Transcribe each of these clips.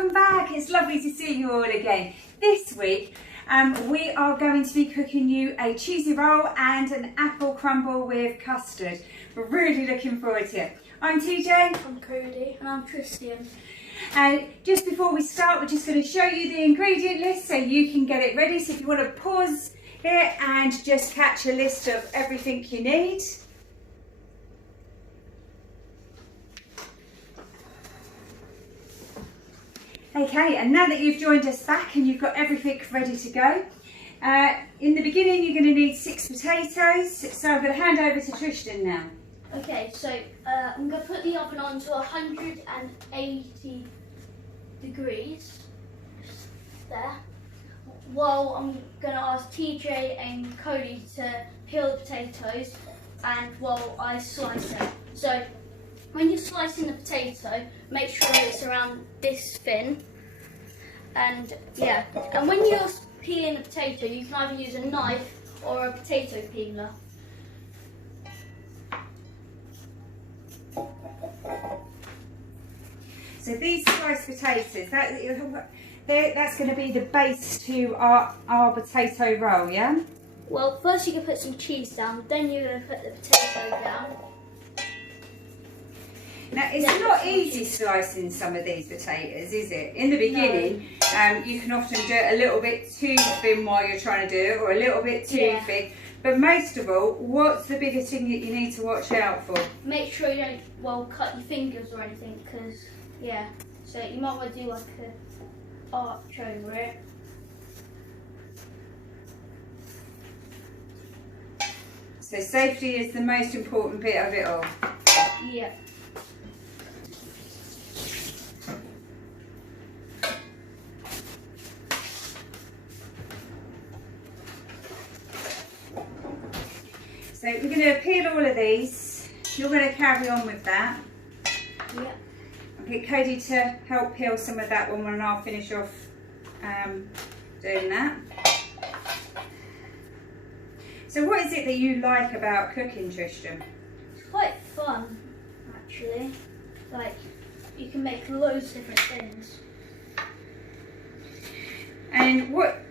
welcome back. It's lovely to see you all again. This week we are going to be cooking you a cheesy roll and an apple crumble with custard. We're really looking forward to it. I'm TJ. I'm Cody. And I'm Tristian. And just before we start, we're just going to show you the ingredient list so you can get it ready. So if you want to pause it and just catch a list of everything you need. Okay, and now that you've joined us back and you've got everything ready to go, in the beginning you're going to need 6 potatoes, so I'm going to hand over to Tristian now. Okay, so I'm going to put the oven on to 180 degrees, there, while I'm going to ask TJ and Cody to peel the potatoes and while I slice it. So when you're slicing the potato, make sure it's around this thin. And yeah, and when you're peeling the potato, you can either use a knife or a potato peeler. So these sliced potatoes, that's going to be the base to our potato roll, yeah? Well, first you can put some cheese down, then you're going to put the potato down. Now, it's not easy slicing some of these potatoes, is it? In the beginning, you can often do it a little bit too thin while you're trying to do it, or a little bit too thick. But most of all, what's the biggest thing that you need to watch out for? Make sure you don't, cut your fingers or anything, because, so you might want to do like a arch over it. So safety is the most important bit of it all. Yeah. So we're going to peel all of these. You're going to carry on with that. Yeah. I'll get Cody to help peel some of that one and I'll finish off doing that. So what is it that you like about cooking, Tristian? It's quite fun, actually. Like, you can make loads of different things. And what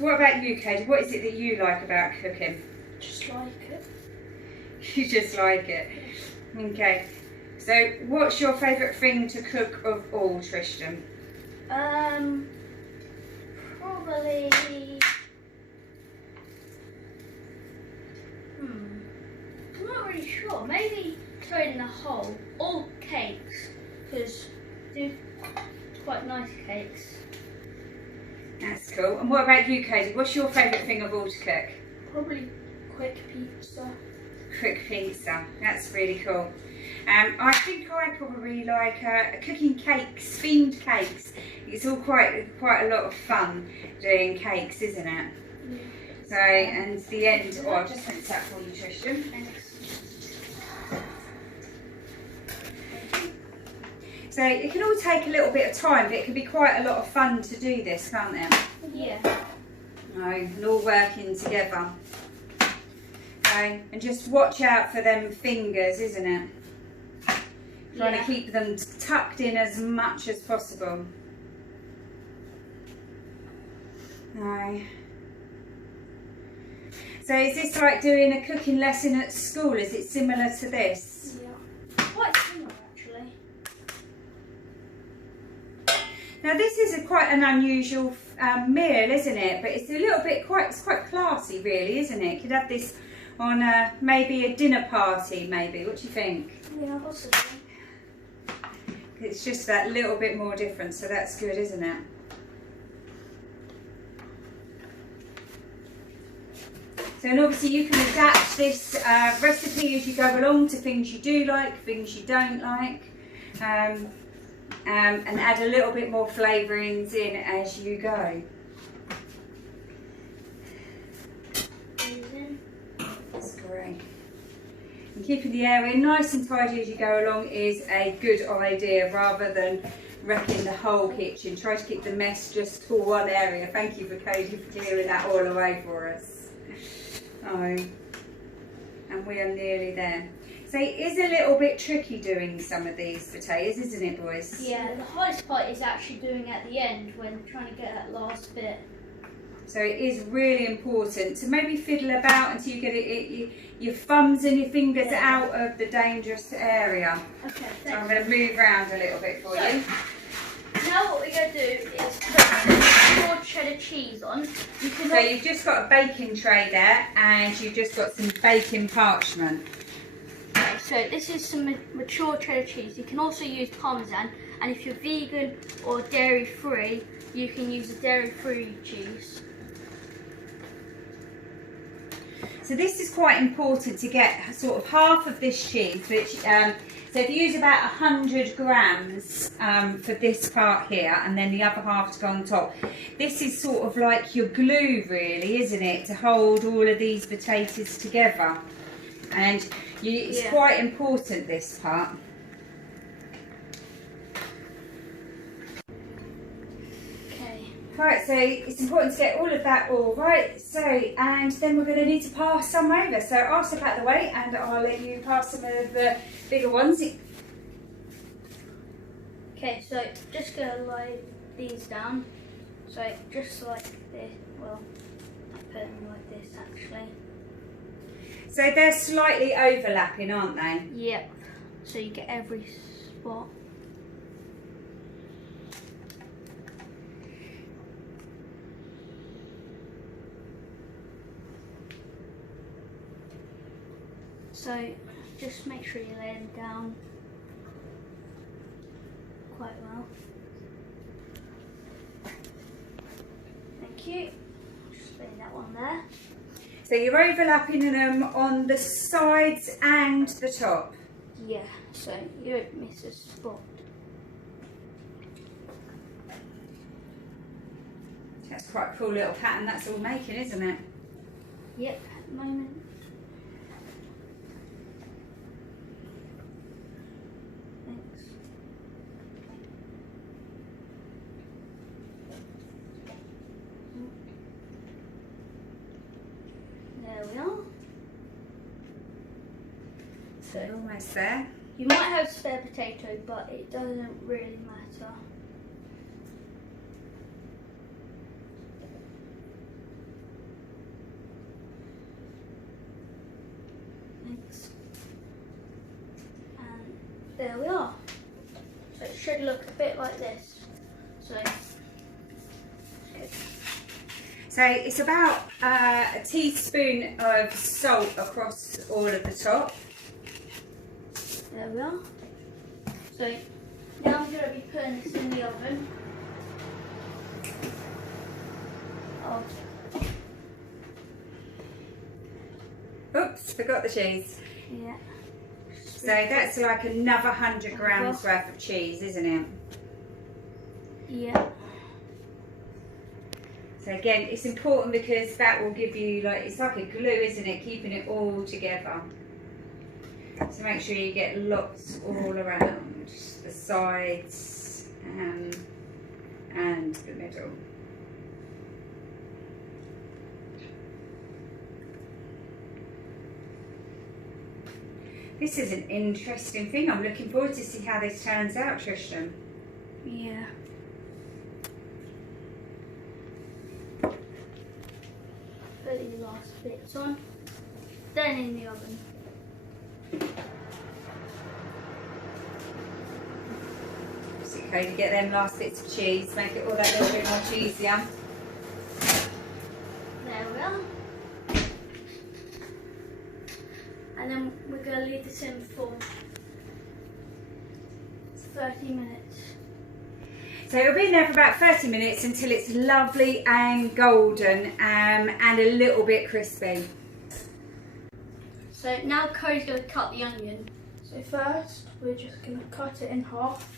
about you, Cody? What is it that you like about cooking? Just like it. You just like it? Okay. So what's your favourite thing to cook of all, Tristian? Probably... I'm not really sure. Maybe turning a hole or cakes, because they're quite nice cakes. That's cool. And what about you, Cody? What's your favourite thing of all to cook? Probably quick pizza. Quick pizza. That's really cool. I think I probably like cooking cakes, themed cakes. It's all quite a lot of fun doing cakes, isn't it? Yeah. So, and the end. Oh, I'll just rinse that for you, Tristian. Thanks. So it can all take a little bit of time, but it can be quite a lot of fun to do this, can't it? Yeah. And all working together. Okay, and just watch out for them fingers, isn't it? Trying to keep them tucked in as much as possible. No. So is this like doing a cooking lesson at school? Is it similar to this? Yeah. Quite similar, actually. Now this is quite an unusual meal, isn't it? But it's a little bit it's quite classy, really, isn't it? Could have this on maybe a dinner party, maybe. What do you think? Yeah, possibly. It's just that little bit more different, so that's good, isn't it? So, and obviously you can adapt this recipe as you go along to things you do like, things you don't like, and add a little bit more flavourings in as you go. That's great. And keeping the area nice and tidy as you go along is a good idea, rather than wrecking the whole kitchen. Try to keep the mess just to one area. Thank you for Cody for clearing that all away for us. Oh, and we are nearly there. So So it is a little bit tricky doing some of these potatoes, isn't it, boys? Yeah, the hardest part is actually doing at the end when trying to get that last bit. So it is really important to maybe fiddle about until you get your thumbs and your fingers out of the dangerous area. Okay, so I'm going to move around a little bit for you. Now what we're going to do is put more cheddar cheese on. So you've just got a baking tray there and you've just got some baking parchment. Okay, so this is some mature cheddar cheese. You can also use Parmesan, and if you're vegan or dairy free, you can use a dairy free cheese. So this is quite important to get sort of half of this cheese, which so if you use about 100 grams for this part here, and then the other half to go on top. This is sort of like your glue, really, isn't it, to hold all of these potatoes together. And it's quite important, this part. Right, so it's important to get all of that all right. So, and then we're going to need to pass some over. So I'll step out of the way and I'll let you pass some of the bigger ones. Okay, so just going to lay these down. So just like this. Well, I put them like this actually. So they're slightly overlapping, aren't they? Yep. So you get every spot. So just make sure you lay them down quite well. Thank you. Just lay that one there. So you're overlapping them on the sides and the top. Yeah, so you don't miss a spot. That's quite a cool little pattern that's all making, isn't it? Yep, at the moment. There we are. So almost there. You might have spare potato, but it doesn't really matter. Thanks. And there we are. So it should look a bit like this. So good. So it's about a teaspoon of salt across all of the top. There we are. So now I'm going to be putting this in the oven. Oh. Oops, forgot the cheese. Yeah. So that's like another 100 grams worth of cheese, isn't it? Yeah. So again, it's important because that will give you, like, it's like a glue, isn't it? Keeping it all together. So make sure you get lots all around the sides and the middle. This is an interesting thing. I'm looking forward to see how this turns out, Tristian. Yeah. Put the last bits on, then in the oven. So Cody, get them last bits of cheese, make it all that little bit more cheesier. There we are. And then we're going to leave this in for 30 minutes. So it'll be in there for about 30 minutes until it's lovely and golden and a little bit crispy. So now Cody's going to cut the onion. So first we're just going to cut it in half.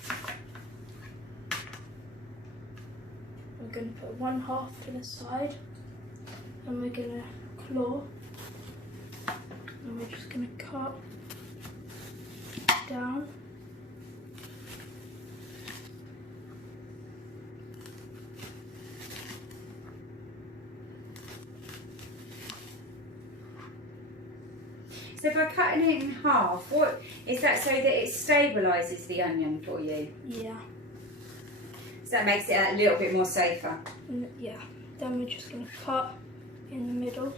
We're going to put one half to the side and we're going to claw. And we're just going to cut down. So by cutting it in half, what is that so that it stabilises the onion for you? Yeah. So that makes it a little bit more safer. Yeah. Then we're just going to cut in the middle.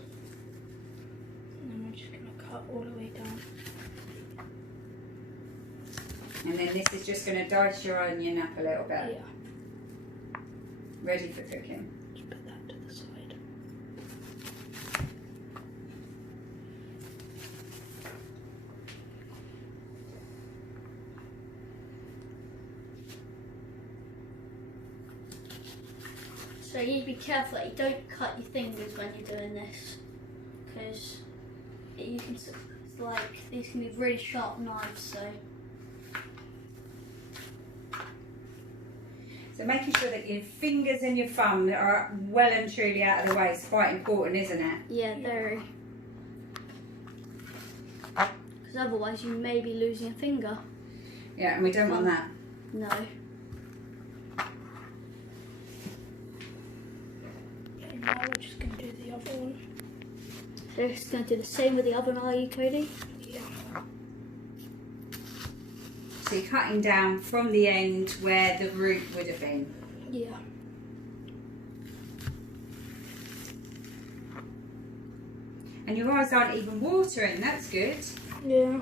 And then we're just going to cut all the way down. And then this is just going to dice your onion up a little bit. Yeah. Ready for cooking. Just put that to the side. So you need to be careful that you don't cut your fingers when you're doing this, because you can, it's like, these can be really sharp knives, so. So making sure that your fingers and your thumb are well and truly out of the way is quite important, isn't it? Yeah, very. Because otherwise you may be losing a finger. Yeah, and we don't want that. No. Okay, now we're just going to do the other one. So we're just going to do the same with the other one, are you, Cody? Yeah. So you're cutting down from the end where the root would have been. Yeah. And your eyes aren't even watering, that's good. Yeah.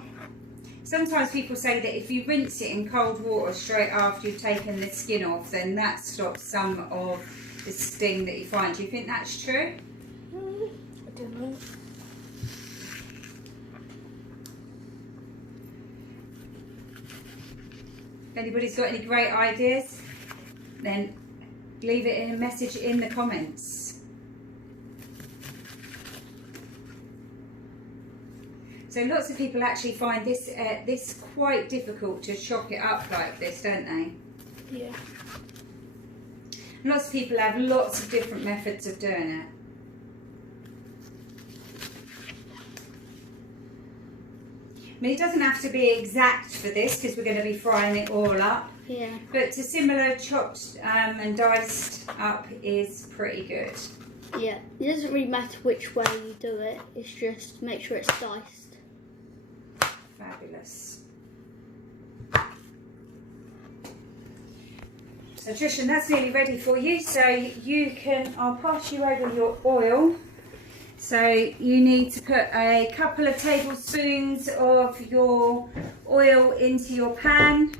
Sometimes people say that if you rinse it in cold water straight after you've taken the skin off, then that stops some of the sting that you find. Do you think that's true? I don't know. If anybody's got any great ideas, then leave it in a message in the comments. So lots of people actually find this this quite difficult to chop it up like this, don't they? Yeah. Lots of people have lots of different methods of doing it. I mean, it doesn't have to be exact for this because we're going to be frying it all up. Yeah. But to similar chopped and diced up is pretty good. Yeah. It doesn't really matter which way you do it. It's just make sure it's diced. Fabulous. So Tristian, that's nearly ready for you. So you can, I'll pass you over your oil. So you need to put a couple of tablespoons of your oil into your pan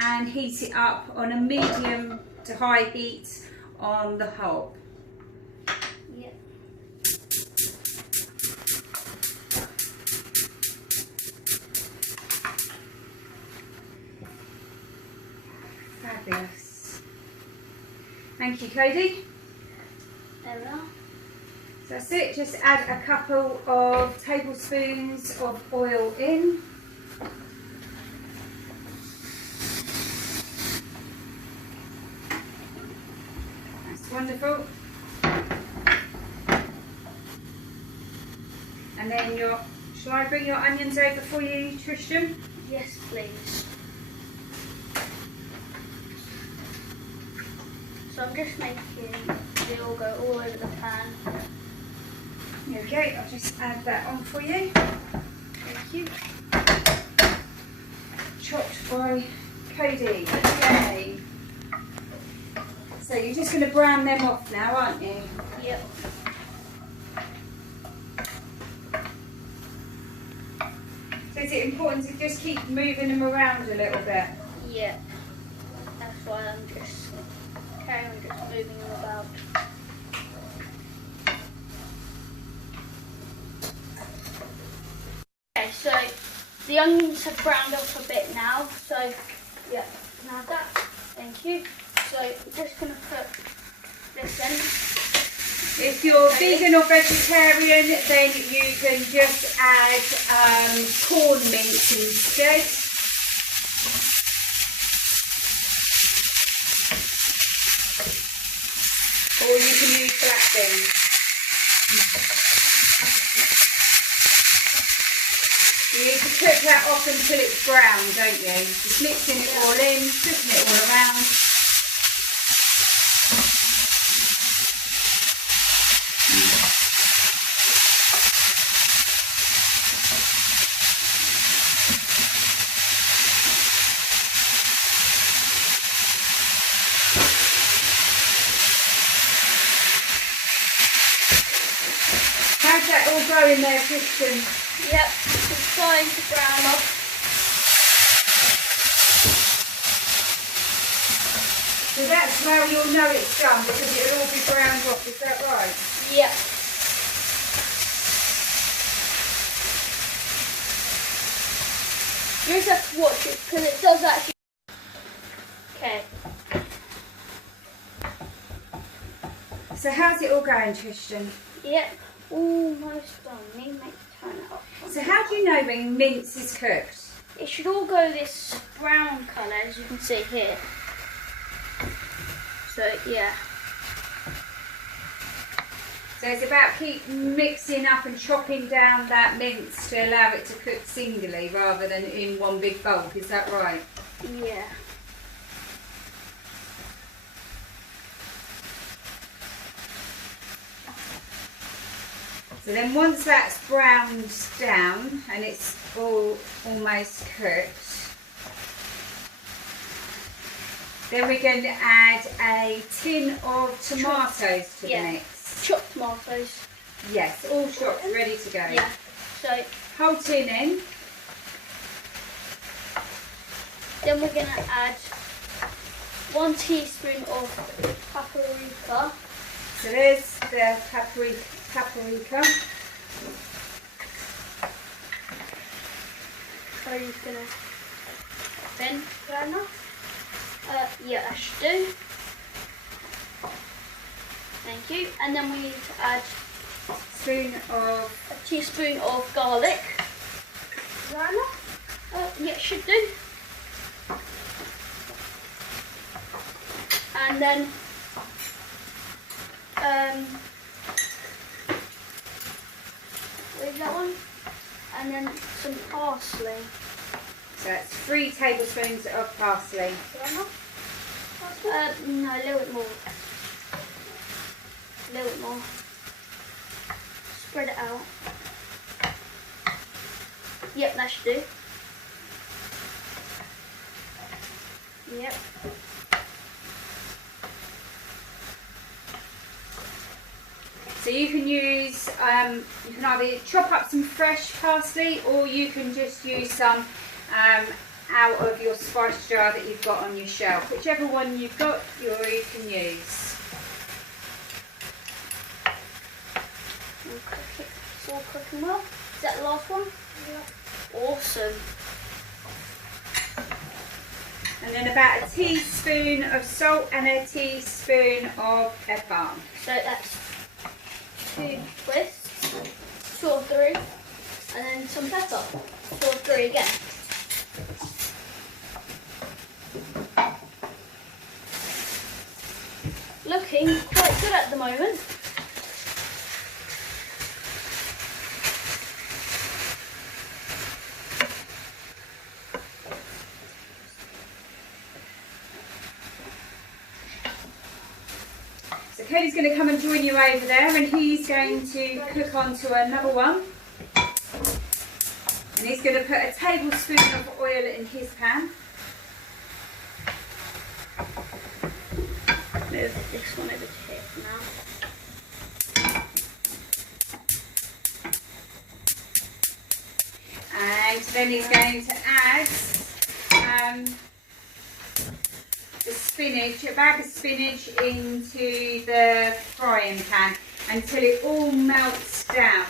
and heat it up on a medium to high heat on the hob. Yep. Fabulous. Thank you, Cody. There we are. So that's it, just add a couple of tablespoons of oil in. That's wonderful. And then shall I bring your onions over for you, Tristian? Yes, please. So I'm just making the oil go all over the pan. There we go, I'll just add that on for you. Thank you. Chopped by Cody. Okay. So you're just going to brown them off now, aren't you? Yep. So is it important to just keep moving them around a little bit? Yep. That's why I'm just carrying on just moving them about. Okay, so the onions have browned up a bit now, so yeah, now that, thank you. So I'm just going to put this in. If you're vegan or vegetarian, then you can just add corn mince instead. Or you can use black beans. You need to cook that off until it's brown, don't you? Just mixing it all in, cooking it all around. go in there, Tristian? Yep, it's starting to brown off. So that's how you'll know it's done, because it'll all be browned off, is that right? Yep. You just have to watch it because it does actually. Okay. So how's it all going, Tristian? Yep. Almost done. Need to turn it up. So how do you know when mince is cooked? It should all go this brown colour, as you can see here. So yeah. So it's about keep mixing up and chopping down that mince to allow it to cook singly rather than in one big bulk, is that right? Yeah. So then once that's browned down and it's all almost cooked, then we're going to add a tin of tomatoes to the mix. Chopped tomatoes. Yes, all chopped, ready to go. Yeah. So whole tin in. then we're going to add 1 teaspoon of paprika. So there's the paprika. So you're just going to then brown enough. Yeah, that should do. Thank you. And then we need to add a teaspoon of garlic. Is that enough? Yeah, it should do. And then where's that one? And then some parsley. So that's 3 tablespoons of parsley. Is that enough? No, a little bit more. A little bit more. Spread it out. Yep, that should do. Yep. So you can use, you can either chop up some fresh parsley or you can just use some out of your spice jar that you've got on your shelf. Whichever one you've got, you can use. It's all cooking well. Is that the last one? Yeah. Awesome. And then about a teaspoon of salt and a teaspoon of pepper. So that's 2 twists, 2 or 3, and then some pepper, 2 or 3 again. Looking quite good at the moment. So Cody's going to come and join you over there and he's going to cook onto another one. And he's going to put a tablespoon of oil in his pan. Move this one over to here for now. And then he's going to add the spinach, a bag of spinach into the frying pan until it all melts down.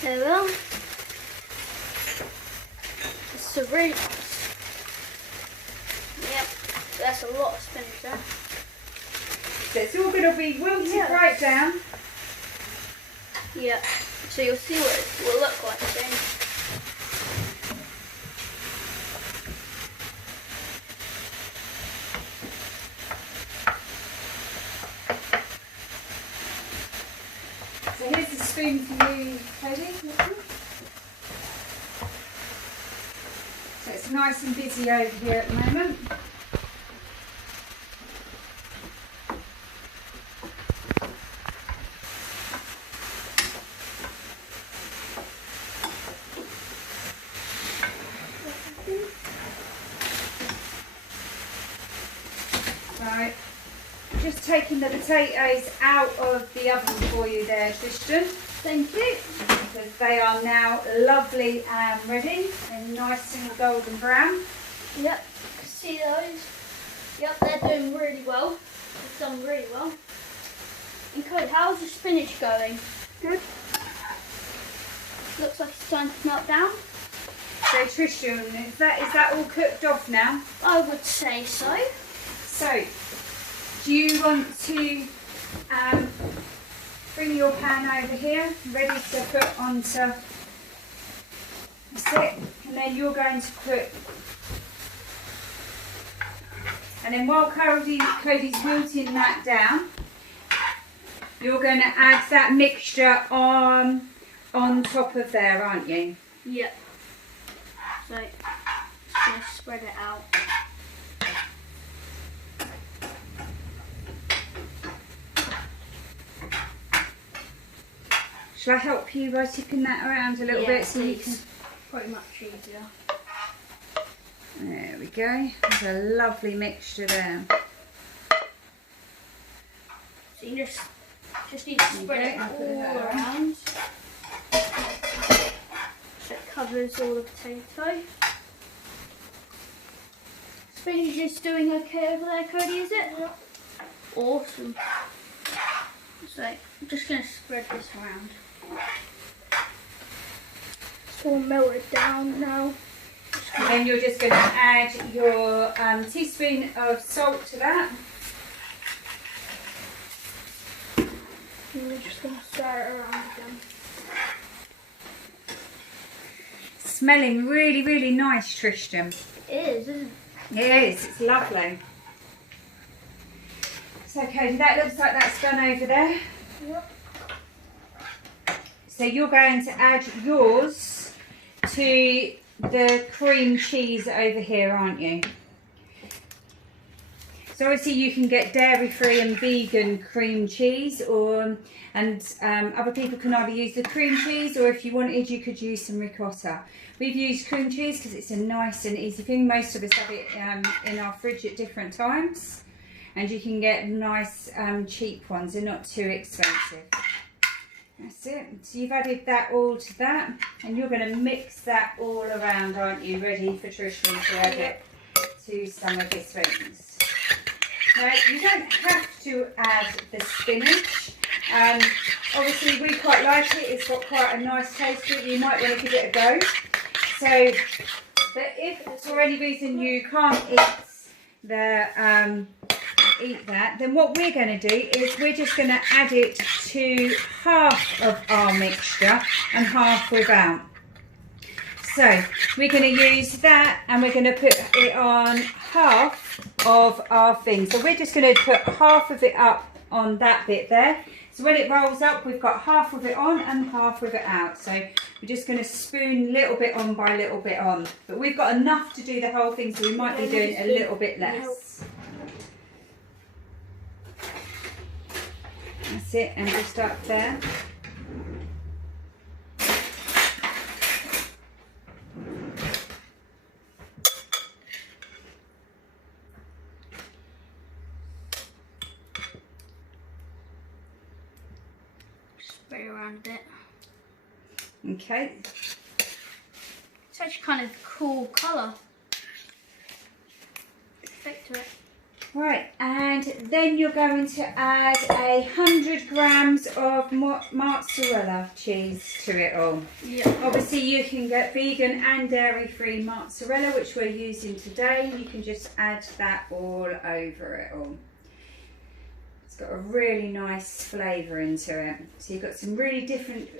There we are. It's a really nice. Yep, that's a lot of spinach there. So it's all going to be wilted right down. Yeah, so you'll see what it will look like soon. So here's the spoon for you, Cody. So it's nice and busy over here at the moment. Right, just taking the potatoes out of the oven for you there, Tristian. Thank you. Because they are now lovely and ready and nice and golden brown. Yep, see those? Yep, they're doing really well. They've done really well. And Cody, how's the spinach going? Good. Looks like it's starting to melt down. So Tristian, is that all cooked off now? I would say so. So, do you want to bring your pan over here, ready to put onto, that's it, and then you're going to put, and then while Cody's wilting that down, you're going to add that mixture on top of there, aren't you? Yep. So, just going to spread it out. Shall I help you by tipping that around a little bit so you can... Probably much easier. There we go. There's a lovely mixture there. So you just need to spread it all around. So it covers all the potato. Spinach is doing okay over there, Cody, is it? Yeah. Awesome. So I'm just going to spread this around. It's all melted down now. And then you're just going to add your teaspoon of salt to that. And we're just going to stir it around again. Smelling really, really nice, Tristian. It is, isn't it? It is, it's lovely. So Cody, that looks like that's done over there. Yep. So you're going to add yours to the cream cheese over here, aren't you? So obviously you can get dairy-free and vegan cream cheese, other people can either use the cream cheese, or if you wanted you could use some ricotta. We've used cream cheese because it's a nice and easy thing. Most of us have it in our fridge at different times, and you can get nice cheap ones. They're not too expensive. That's it. So you've added that all to that, and you're going to mix that all around, aren't you? Ready for Tristian to add it to some of his things. Now, you don't have to add the spinach. Obviously, we quite like it. It's got quite a nice taste to it. You might want to give it a go. So, but if for any reason you can't eat that, then what we're going to do is we're just going to add it to half of our mixture and half without. So we're going to use that, and we're going to put it on half of our thing. So we're just going to put half of it up on that bit there. So when it rolls up, we've got half of it on and half of it out. So we're just going to spoon little bit on by little bit on. But we've got enough to do the whole thing, so we might be doing a little bit less. That's it, and just up there. Spray around a bit. Okay. It's actually kind of a cool colour. Effect to it. Right, and then you're going to add 100 grams of mozzarella cheese to it all. Yeah. Obviously you can get vegan and dairy-free mozzarella, which we're using today. You can just add that all over it all. It's got a really nice flavour into it. So you've got some really different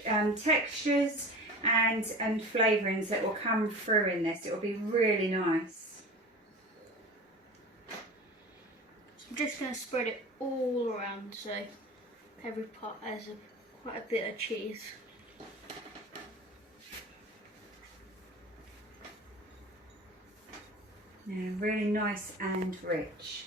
textures and flavourings that will come through in this. It will be really nice. I'm just going to spread it all around so every part has quite a bit of cheese. Yeah, really nice and rich.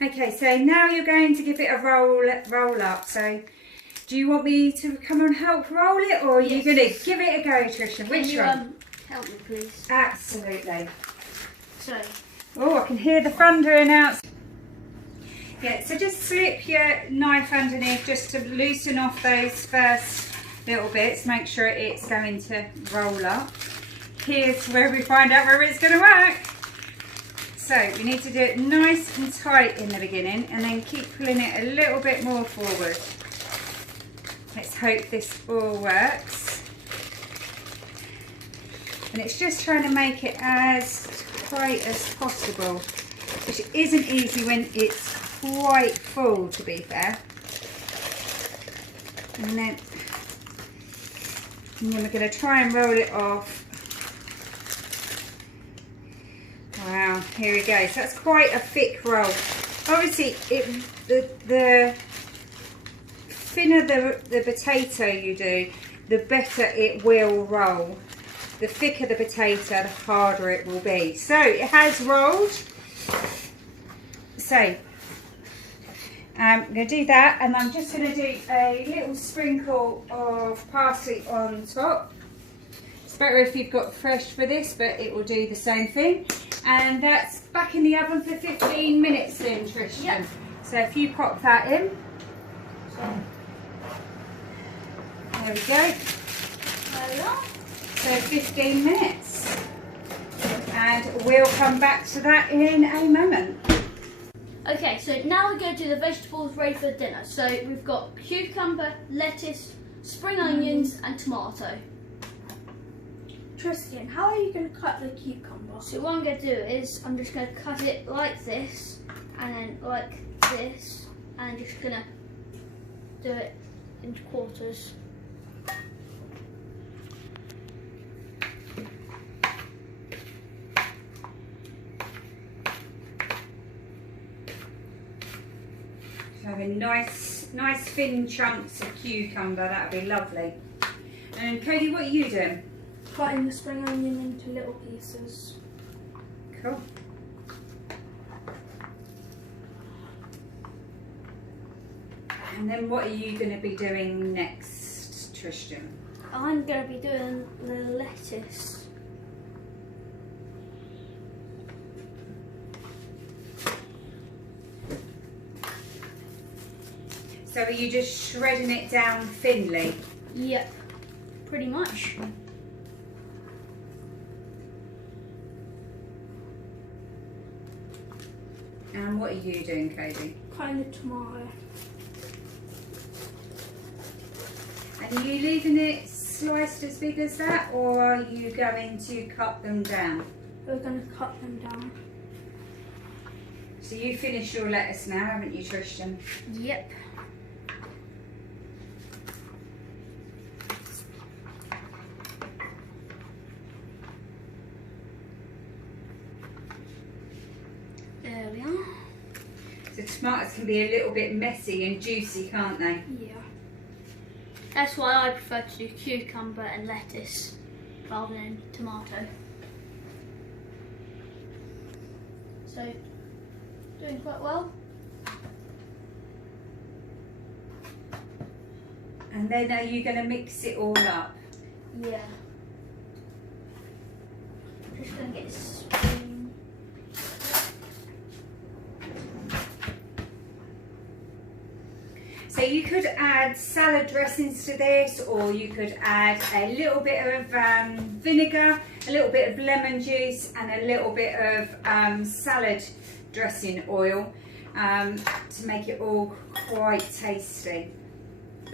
Okay, so now you're going to give it a roll up. So do you want me to come and help roll it, or are you going to give it a go, Tristian? Which one? help me, please? Absolutely. So. Oh, I can hear the thundering out. Yeah, so just slip your knife underneath just to loosen off those first little bits. Make sure it's going to roll up. Here's where we find out whether it's going to work. So we need to do it nice and tight in the beginning and then keep pulling it a little bit more forward. Let's hope this all works. And it's just trying to make it as tight as possible, which isn't easy when it's quite full, to be fair. And then we're going to try and roll it off. Wow, here we go. So that's quite a thick roll. Obviously, the thinner the potato you do, the better it will roll. The thicker the potato, the harder it will be. So it has rolled. So I'm going to do that, and I'm just going to do a little sprinkle of parsley on top. It's better if you've got fresh for this, but it will do the same thing. And that's back in the oven for 15 minutes then, Tristian. Yep. So if you pop that in. There we go. There we are. So 15 minutes. And we'll come back to that in a moment. Okay, so now we're going to do the vegetables ready for dinner. So we've got cucumber, lettuce, spring onions and tomato. Tristian, how are you going to cut the cucumber? So what I'm going to do is I'm just going to cut it like this and then like this, and I'm just going to do it into quarters. So having nice thin chunks of cucumber, that would be lovely. And Cody, what are you doing? Cutting the spring onion into little pieces. Cool. And then what are you going to be doing next, Tristian? I'm going to be doing the lettuce. So are you just shredding it down thinly? Yep, pretty much. And what are you doing, Cody? Cutting the tomato. And are you leaving it sliced as big as that, or are you going to cut them down? We're going to cut them down. So you finished your lettuce now, haven't you, Tristian? Yep. There we are. So tomatoes can be a little bit messy and juicy, can't they? Yeah. That's why I prefer to do cucumber and lettuce rather than tomato. So, doing quite well. And then are you going to mix it all up? Yeah. I'm just going to get a spoon. So you could add salad dressings to this, or you could add a little bit of vinegar, a little bit of lemon juice, and a little bit of salad dressing oil to make it all quite tasty.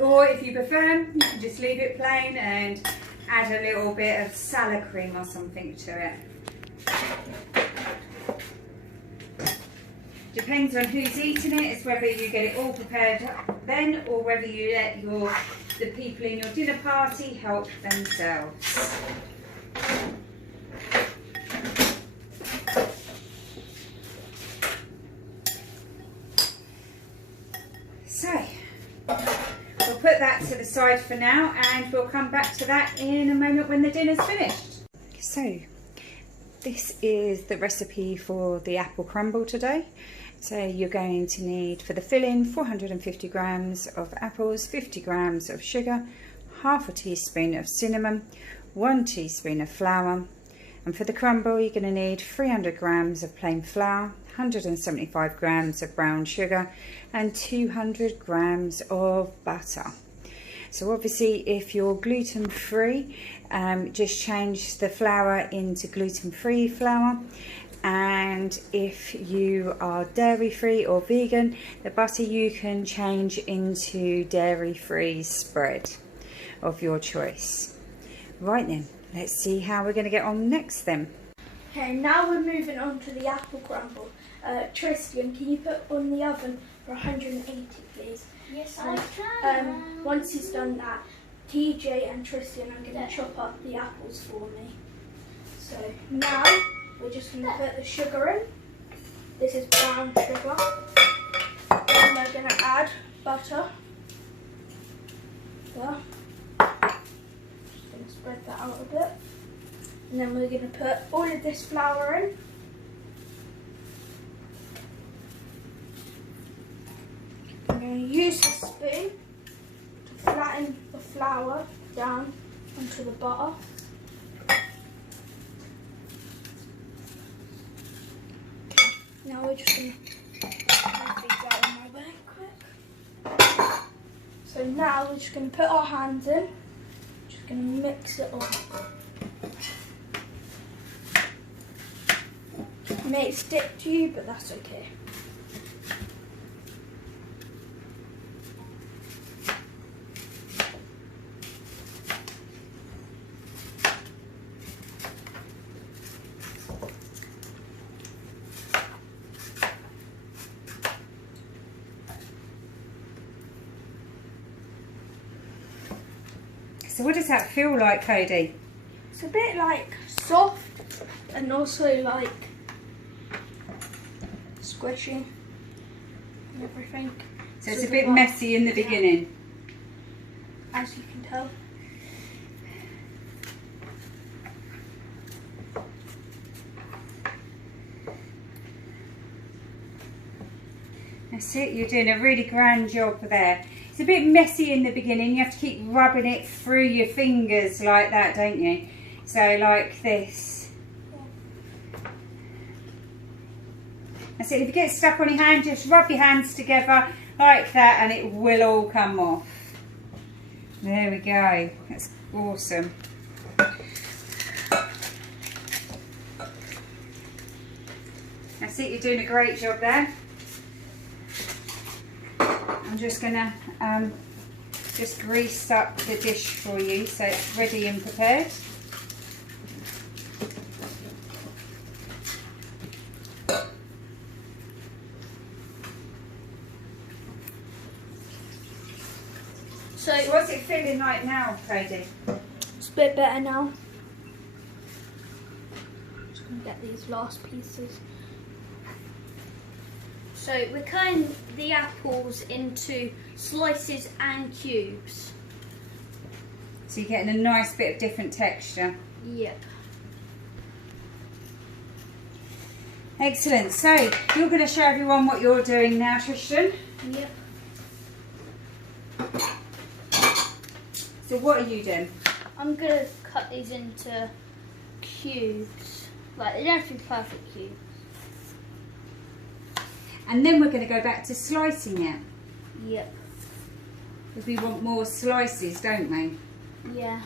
Or if you prefer, you can just leave it plain and add a little bit of salad cream or something to it. Depends on who's eating it, it's whether you get it all prepared then or whether you let the people in your dinner party help themselves. So, we'll put that to the side for now and we'll come back to that in a moment when the dinner's finished. So, this is the recipe for the apple crumble today. So you're going to need, for the filling, 450 grams of apples, 50 grams of sugar, half a teaspoon of cinnamon, 1 teaspoon of flour, and for the crumble you're going to need 300 grams of plain flour, 175 grams of brown sugar and 200 grams of butter. So obviously if you're gluten free, just change the flour into gluten free flour, and if you are dairy free or vegan, the butter you can change into dairy free spread of your choice. Right then, let's see how we're going to get on next then. Okay, now we're moving on to the apple crumble. Tristian, can you put on the oven for 180 please? Yes, And, I can. once he's done that, TJ and Tristian are going to chop up the apples for me. So now we're just going to put the sugar in. This is brown sugar. Then we're going to add butter. There. Just going to spread that out a bit. And then we're going to put all of this flour in. I'm going to use a spoon to flatten the flour down onto the butter. Now we're just going to move these out of my way quick. So now we're just going to put our hands in, just going to mix it all. It may stick to you, but that's okay. So what does that feel like, Cody? It's a bit like soft and also like squishy and everything. So it's a bit messy in the beginning. As you can tell. That's it, you're doing a really grand job there. It's a bit messy in the beginning, you have to keep rubbing it through your fingers like that, don't you? So like this. That's it, if you get stuck on your hand, just rub your hands together like that and it will all come off. There we go, that's awesome. That's it, you're doing a great job there. I'm just gonna just grease up the dish for you so it's ready and prepared. So what's it feeling like now, Cody? It's a bit better now. Just gonna get these last pieces. So we're cutting the apples into slices and cubes. So you're getting a nice bit of different texture. Yep. Excellent. So you're going to show everyone what you're doing now, Tristian. Yep. So what are you doing? I'm gonna cut these into cubes. Like they don't have to be perfect cubes. And then we're going to go back to slicing it. Yep. Because we want more slices, don't we? Yeah.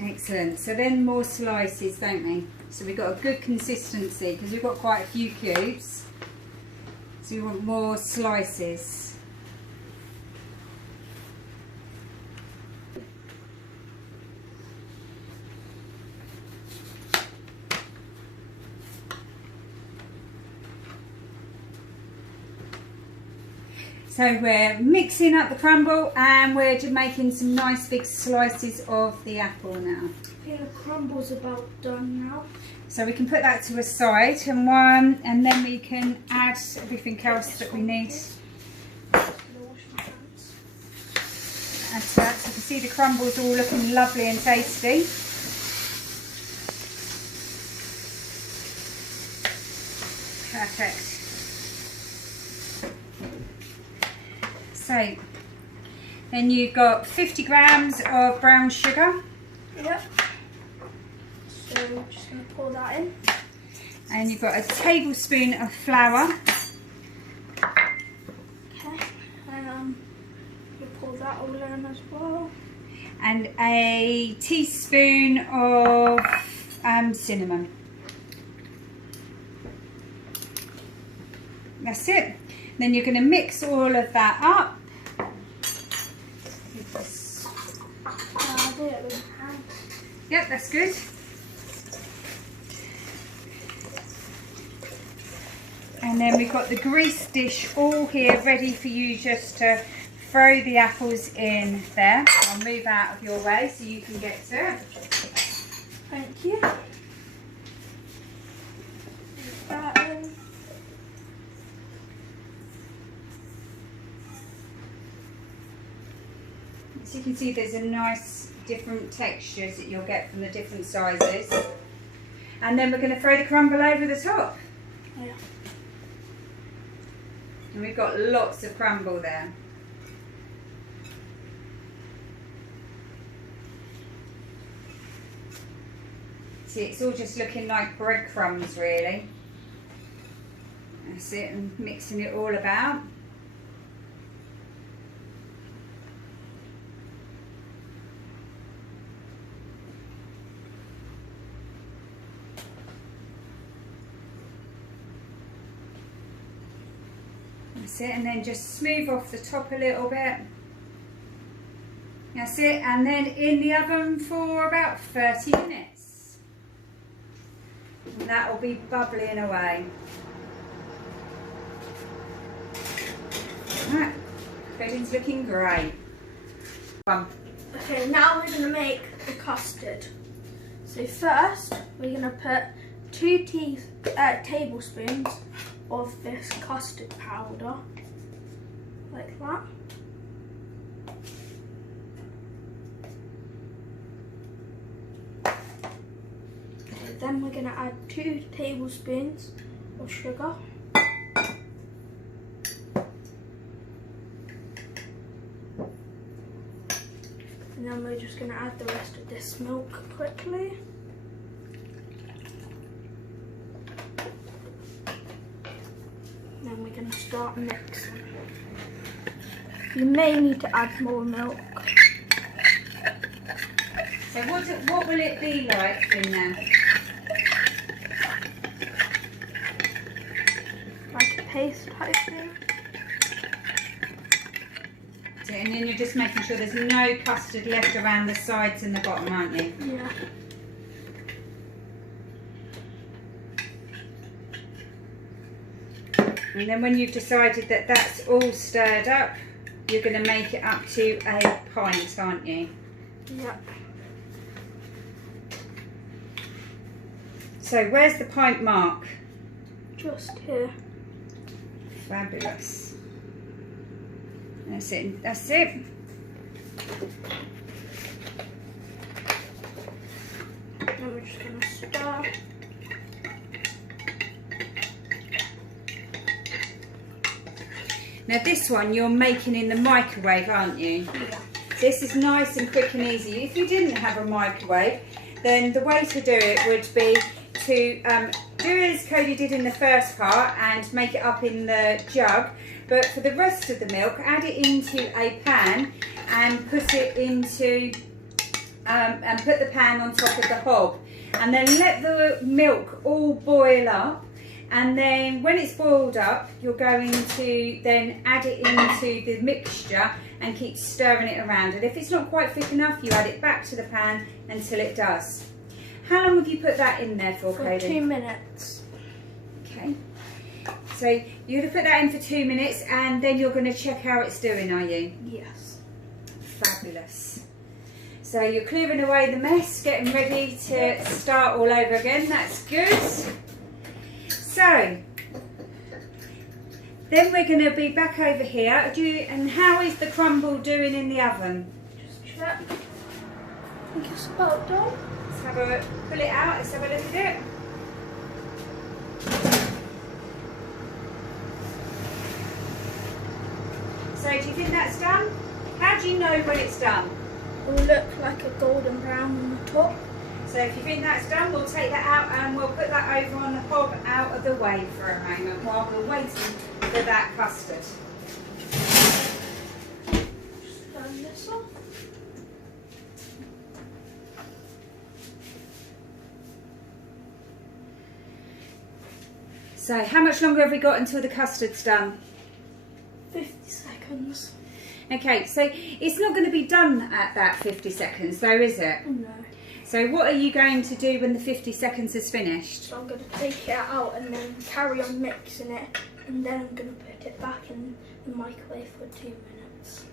Excellent. So then more slices, don't we? So we've got a good consistency because we've got quite a few cubes. So we want more slices. So we're mixing up the crumble and we're just making some nice big slices of the apple now. I think the crumble's about done now. So we can put that to a side and then we can add everything else that we need. Add to that. So you can see the crumbles all looking lovely and tasty. Perfect. So Then you've got 50 grams of brown sugar. Yep. So we're just going to pour that in. And you've got a tablespoon of flour. Okay. We'll pour that all in as well. And a teaspoon of cinnamon. That's it. Then you're going to mix all of that up. I'll do it with my hand. Yep, that's good. And then we've got the grease dish all here ready for you just to throw the apples in there. I'll move out of your way so you can get to it. Thank you. Put that in. As you can see, there's a nice different textures that you'll get from the different sizes. And then we're going to throw the crumble over the top. Yeah. And we've got lots of crumble there. See, it's all just looking like breadcrumbs really. That's it, and mixing it all about. That's it, and then just smooth off the top a little bit. That's it, and then in the oven for about 30 minutes. And that will be bubbling away. Right, pudding's looking great. Okay, now we're going to make the custard. So first, we're going to put 2 tablespoons of this custard powder, like that. Okay, then we're going to add 2 tablespoons of sugar. And then we're just going to add the rest of this milk quickly. Then we're going to start mixing. You may need to add more milk. So what will it be like in there? Like a paste type thing. And then you're just making sure there's no custard left around the sides and the bottom, aren't you? Yeah. And then when you've decided that that's all stirred up, you're going to make it up to a pint, aren't you? Yeah. So where's the pint mark? Just here. Fabulous. That's it. That's it. Then we're just going to stir. Now this one you're making in the microwave, aren't you? Yeah. This is nice and quick and easy. If you didn't have a microwave, then the way to do it would be to do as Cody did in the first part and make it up in the jug. But for the rest of the milk, add it into a pan and put it into and put the pan on top of the hob, and then let the milk all boil up. And then when it's boiled up, you're going to then add it into the mixture and keep stirring it around. And if it's not quite thick enough, you add it back to the pan until it does. How long have you put that in there for, Cody? 2 minutes. Okay. So you're going to put that in for 2 minutes and then you're going to check how it's doing, are you? Yes. Fabulous. So you're clearing away the mess, getting ready to start all over again. That's good. So, then we're going to be back over here. And how is the crumble doing in the oven? Just check. I think it's about done. Let's have a pull it out. Let's have a look at it. So, do you think that's done? How do you know when it's done? It will look like a golden brown on the top. So if you think that's done, we'll take that out and we'll put that over on the hob out of the way for a moment while we're waiting for that custard. Just turn this off. So how much longer have we got until the custard's done? 50 seconds. Okay, so it's not going to be done at that 50 seconds though, is it? No. So what are you going to do when the 50 seconds is finished? So I'm going to take it out and then carry on mixing it, and then I'm going to put it back in the microwave for 2 minutes.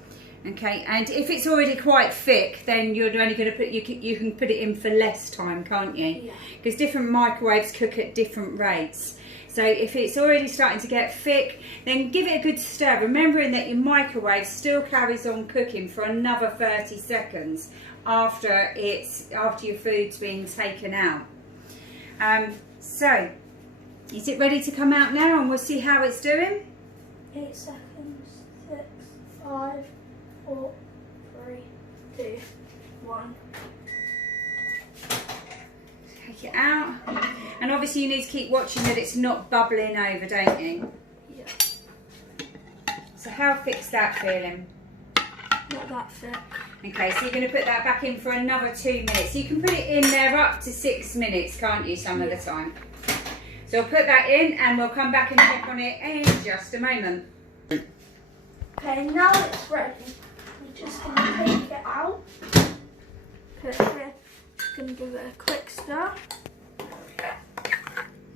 Okay, and if it's already quite thick, then you're only going to put, you can put it in for less time, can't you? Yeah. Because different microwaves cook at different rates. So if it's already starting to get thick, then give it a good stir, remembering that your microwave still carries on cooking for another 30 seconds after your food's been taken out. So, is it ready to come out now, and we'll see how it's doing? 8 seconds, 6, 5, 4, 3, 2, 1. Take it out, and obviously you need to keep watching that it's not bubbling over, don't you? Yeah. So how thick's that feeling? Not that thick. Okay, so you're going to put that back in for another 2 minutes. You can put it in there up to 6 minutes, can't you, some of the time? So we'll put that in and we'll come back and check on it in just a moment. Okay, now it's ready. We're just going to take it out. Put it here. Just going to give it a quick stir.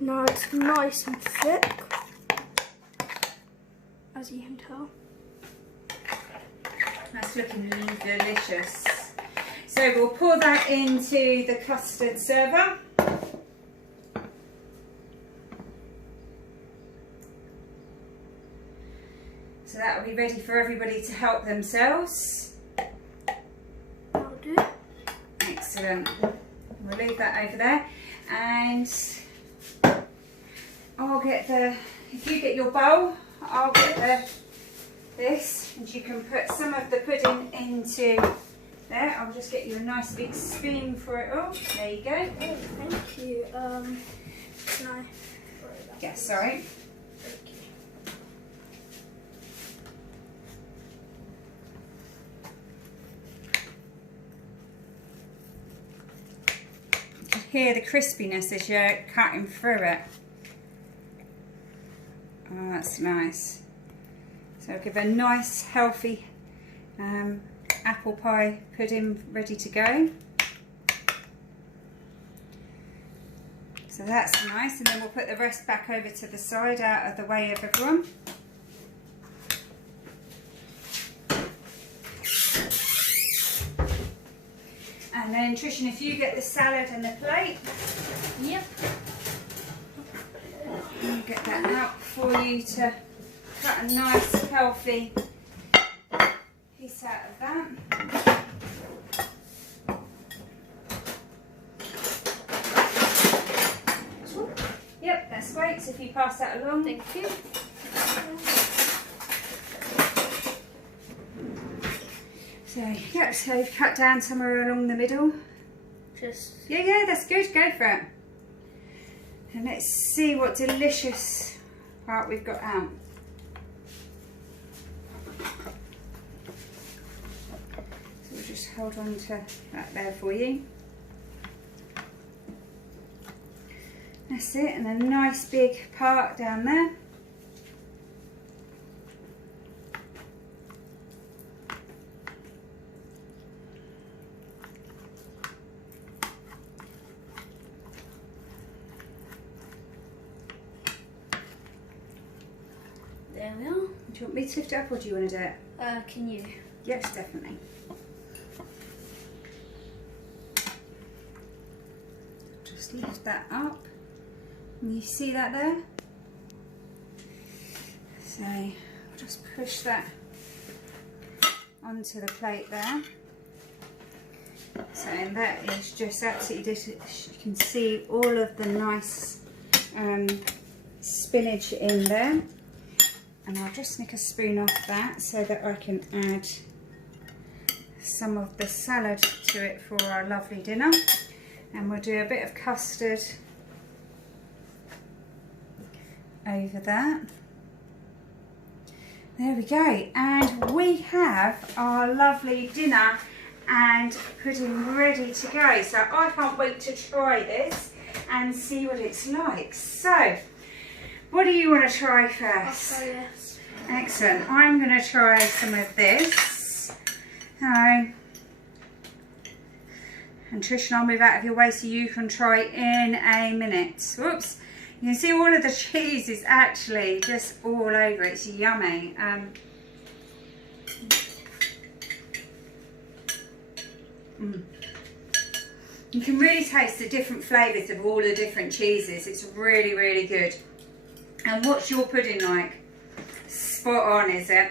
Now it's nice and thick, as you can tell. That's looking delicious. So we'll pour that into the custard server. So that will be ready for everybody to help themselves. That'll do. Excellent. We'll leave that over there, and I'll get if you get your bowl, I'll get this, and you can put some of the pudding into there. I'll just get you a nice big spoon for it all. There you go. Oh, thank you. Can I? Yes, sorry. Thank you. You can hear the crispiness as you're cutting through it. Oh, that's nice. So I'll give a nice healthy apple pie pudding ready to go. So that's nice, and then we'll put the rest back over to the side out of the way of everyone. And then Tristian, if you get the salad and the plate. Yep. I'll get that out for you to cut a nice healthy piece out of that. Yep, that's great. So if you pass that along. Thank you. So yeah, so you've cut down somewhere along the middle. Just Yeah, that's good. Go for it. And let's see what delicious part we've got out. So we'll just hold on to that there for you. That's it, and a nice big part down there. There we are. Do you want me to lift it up, or do you want to do it? Can you? Yes, definitely. Just lift that up. And you see that there? So I'll just push that onto the plate there. So that is just absolutely delicious. You can see all of the nice spinach in there. And I'll just nick a spoon off that so that I can add some of the salad to it for our lovely dinner, and we'll do a bit of custard over that. There we go, and we have our lovely dinner and pudding ready to go. So I can't wait to try this and see what it's like. So, what do you want to try first? I'll try this. Excellent. I'm going to try some of this. Hello. And Trish, I'll move out of your way so you can try in a minute. Whoops. You can see all of the cheese is actually just all over. It's yummy. You can really taste the different flavours of all the different cheeses. It's really, really good. And what's your pudding like? Spot on, is it?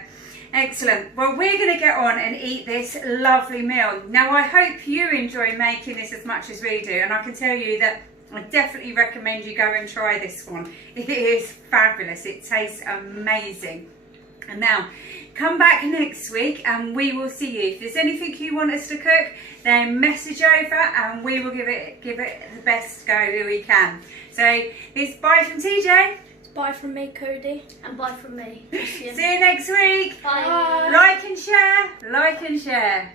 Excellent. Well, we're going to get on and eat this lovely meal. Now, I hope you enjoy making this as much as we do. And I can tell you that I definitely recommend you go and try this one. It is fabulous. It tastes amazing. And now, come back next week and we will see you. If there's anything you want us to cook, then message over and we will give it the best go that we can. So, it's bye from TJ. Bye from me, Cody. And bye from me, Tristian. See you next week. Bye. Like and share. Like and share.